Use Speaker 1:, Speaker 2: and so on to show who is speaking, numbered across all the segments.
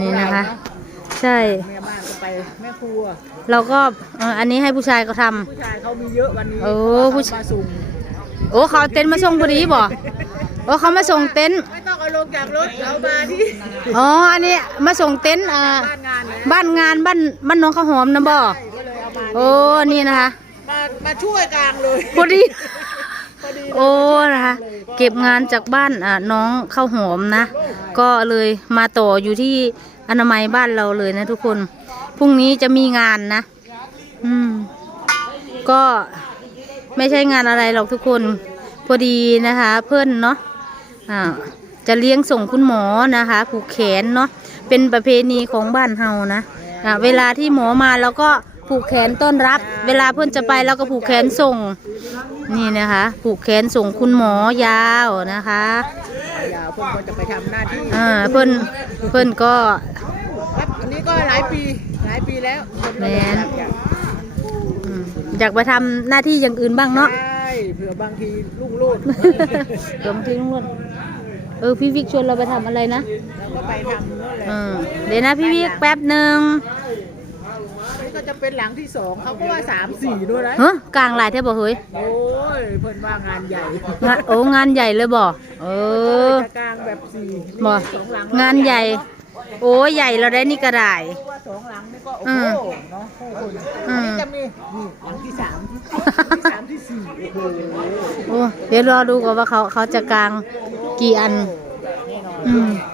Speaker 1: นี่นะคะ ใช่
Speaker 2: แม่บ้านก็ไปแม่ครัว
Speaker 1: เราก็เอ่ออันนี้ให้ผู้ชายเขาทำ
Speaker 2: ผู้ชายเขามีเยอะวันนี้
Speaker 1: โอ้ผู้
Speaker 2: ผู้
Speaker 1: ชา
Speaker 2: ชายยมาส่ง
Speaker 1: โอ้เขาเอาเต็นท์มาส่งพอดีบ่โอ้เขามาส่งเต็นท์
Speaker 2: ไม่ต้องเอาลงจากรถเอามาที่
Speaker 1: อ๋ออันนี้มาส่งเต็นท์อ่า
Speaker 2: บ้านงานนะ
Speaker 1: บ้านงานบ้านบ้านน้องข้าวหอมนะบ่
Speaker 2: ใช่ก็เลยเอามา
Speaker 1: โอ้นี่นะคะ
Speaker 2: มามาช่วยกลางเลย
Speaker 1: พอดี
Speaker 2: พอดี
Speaker 1: โอ้นะคะ เก็บงานจากบ้านอ่าน้องข้าวหอมนะ ก็เลยมาต่ออยู่ที่อนามัยบ้านเราเลยนะทุกคน พรุ่งนี้จะมีงานนะ อืม ก็ไม่ใช่งานอะไรหรอกทุกคน พอดีนะคะ เพื่อนเนาะ อ่า จะเลี้ยงส่งคุณหมอนะคะ ผูกแขนเนาะ เป็นประเพณีของบ้านเฮานะ อ่า เวลาที่หมอมาเราก็ผูกแขนต้อนรับ เวลาเพื่อนจะไปเราก็ผูกแขนส่ง นี่นะคะ ผูกแขนส่งคุณหมอยาวนะคะ
Speaker 2: ยาวเพื่อนก็จะไปทำหน้าที่
Speaker 1: อ่าเพื่อนเพื่อนก็
Speaker 2: ครับอันนี้ก็หลายปีหลายปีแล้วคนก็
Speaker 1: แม่น
Speaker 2: อยาก
Speaker 1: อืมอยากไปทำหน้าที่อย่างอื่นบ้างเนาะ
Speaker 2: ใช่เผื่อบางทีลุ่งโลด
Speaker 1: เดี๋ยวบางทีลุงนุ่นเออพี่วิกชวนเราไปทำอะไรนะ
Speaker 2: เราก็ไปทำนั่นแหละ
Speaker 1: เออเดี๋ยวนะพี่วิกแป๊บหนึ่ง
Speaker 2: นี่ก็ จะเป็นหลังที่สองเขาก็ว่าสามสี่ด้วยนะ
Speaker 1: เฮ้ยกลางหลายเท่าบ่เฮ้ย
Speaker 2: โอ้ยเพิ่นว่างานใหญ่
Speaker 1: งานโอ้งานใหญ่เลยบ่เออ
Speaker 2: จะกลางแบบสี่
Speaker 1: บ่
Speaker 2: สองหลัง
Speaker 1: งานใหญ่ โอ้ใหญ่เราได้นี่ก็ได้
Speaker 2: เพราะว่าสองหลังนี่ก็โอ้
Speaker 1: อื
Speaker 2: โห
Speaker 1: ม
Speaker 2: เนาะคู่คน
Speaker 1: อื
Speaker 2: อัน
Speaker 1: ม
Speaker 2: นี้จะมีนี่หลังที่สามที่สามที่สี่โอ้โห
Speaker 1: โอ้เดี๋ยวรอดูก่อนว่าเขาเขาจะกลางกี่อัน
Speaker 2: แน่นอน
Speaker 1: อืม
Speaker 2: นะคะเรา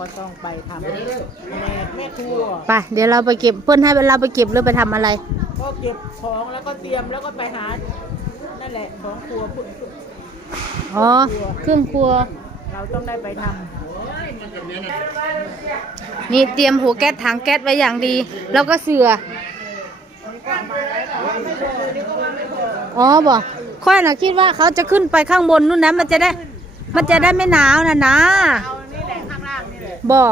Speaker 2: ก็ต้องไปทำแม่แม่ครัว
Speaker 1: ไปเดี๋ยวเราไปเก็บเพื่อนให้เราไปเก็บหรือไปทำอะไร
Speaker 2: ก็เก็บของแล้วก็เตรียมแล้วก็ไปหา นั่นแหละของครัวพุ่น
Speaker 1: อ๋อเครื่องครัว
Speaker 2: เราต้องได้ไปท
Speaker 1: นี่เตรียมหัวแก๊สถังแก๊สไว้อย่างดี แล้วก็เสืออ๋อบ่ค่อยน่ะคิดว่าเขาจะขึ้นไปข้างบนนู่นนะมันจะได้ มันจะได้ไม่หนาวนะนะ บ่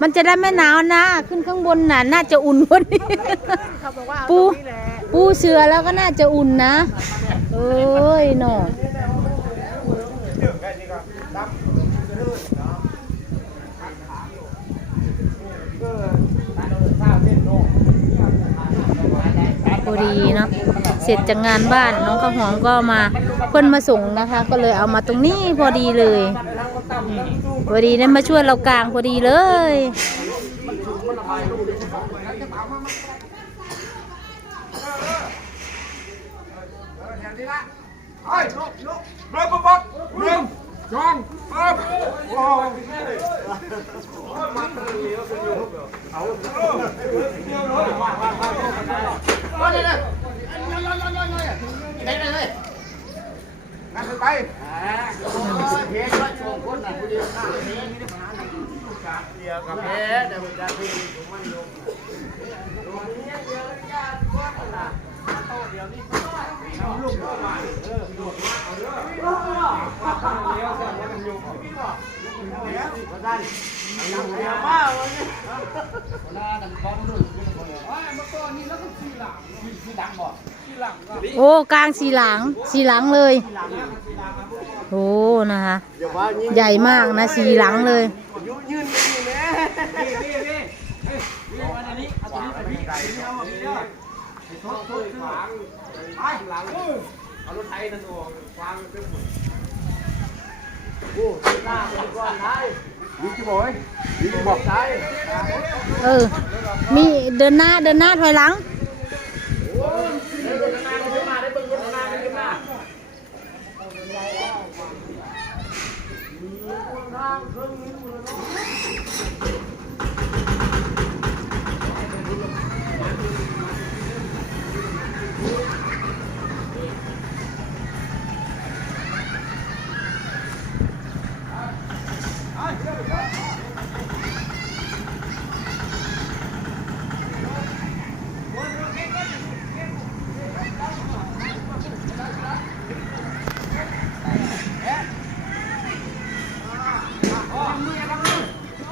Speaker 1: มันจะได้ไม่หนาวนะ ขึ้นข้างบนน่ะน่าจะอุ่นกว่านี้
Speaker 2: เขาบอกว่าเอา
Speaker 1: ปู
Speaker 2: ตรงนี้แหละ
Speaker 1: ปูเสือแล้วก็น่าจะอุ่นนะเอ้ยหนอพอดีเนาะเสร็จจากงานบ้านน้องข้าวหอมก็มาเพิ่นมาส่งนะคะ ก็เลยเอามาตรงนี้พอดีเลยอืมพอดีได้มาช่วยเรากลางพอดีเลย
Speaker 3: ไอ้ลุกลุกเริ่มปุ๊บหนึ่งสองสามโอ้ยนั่นไป
Speaker 1: โอ้กลางสีหลังสีหลังเลย โอ้นะคะใหญ่มากนะสีหลังเลย
Speaker 3: ดีกี่บอยดีกี่บอกใช่
Speaker 1: เออมีเดินหน้าเดินหน้า โอ้กลาง
Speaker 3: สี
Speaker 4: หลังสีหลังเลยโอ้นะคะใหญ่มากนะสีหลังเลยเออมีเดินหน้าเดินหน้าถอยหลัง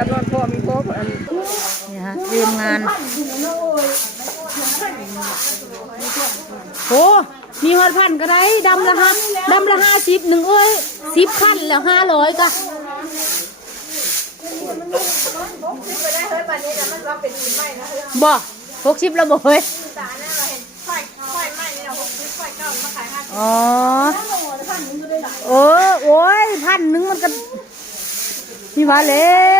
Speaker 4: รับบ่
Speaker 2: จำนวนพ่อมีพ่ออัน
Speaker 4: นี่ฮะเตรียมงานโอ้มีฮอดพันก็ได้ดำละห้าดำละห้าสิบหนึ่งเอ้ยสิบพันแล้วห้าร้อยก็บ่หกสิบล้วบ่เฮ้ยอ๋อโอ้โอ้ยพันหนึ่งมันก็มีมาแล้ว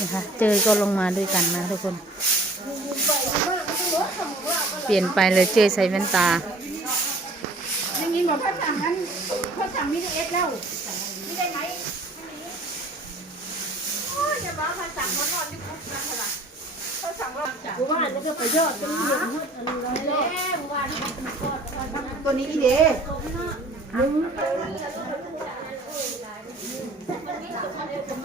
Speaker 4: นะคะเจอก็ลงมาด้วยกันนะทุกคน เปลี่ยนไปเลยเจอใส่แว่นตา
Speaker 2: ยังยิงบอกพ่อสั่งนั้นพ่อสั่งมิเตอร์เอสแล้วไม่ได้ไหมโอ้ยอย่าบ้าพ่อสั่งเขานอนที่คุกนั่นเถอะพ่อสั่งเรากูว่านี่ก็ไปยอดกันเหลืองอันนี้แล้วว่าตัวนี้อีเด้
Speaker 4: เ